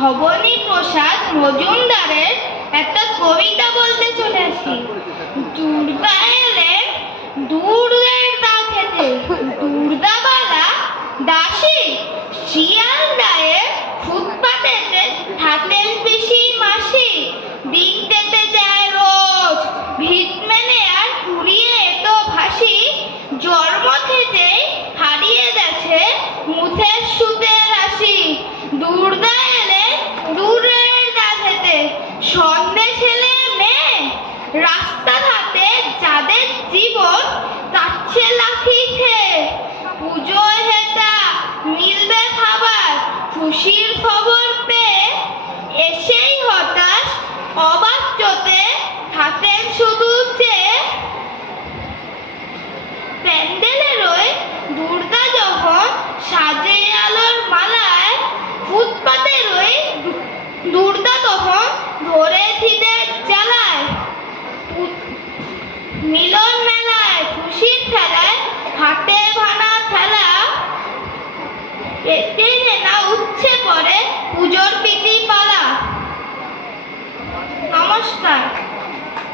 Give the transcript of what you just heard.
ভবনী প্রসাদ মজুমদারের একটা কবিতা বলতে চলেছি। দুর্গা এলেন দূরের দা থেকে, দুর্গাবালা দাসী শিয়ালদায়ের ফুটপাতেতে থাকেন পিসি মাসি। দিন যেতে যায় রোজ ভিত মেনে আর পুড়িয়ে এত ভাসি। জন্ম থেকেই হারিয়ে গেছে মুখের সুতের রাশি। দুর্গা এলেন দূরের দা থেকে, সন্দেশ এলে মেয়ে রাস্তাঘাটে যাদের জীবন কাটছে লাঠি খেয়ে। পুজোয় হেতা মিলবে খাবার খুশির খবর পেয়ে, এসেই হতাশ অবাক চোখে থাকেন শুধু চেয়ে। প্যান্ডেলেরই দুর্গা যখন সাজে আলোর মালায়, ফুটপাতেরই দুর্গা তখন ধরে খিদের জ্বালায়। মিলন মেলায় খুশির খেলায় হাতে ভানা খেলা, পেটে না উচ্ছে পড়ে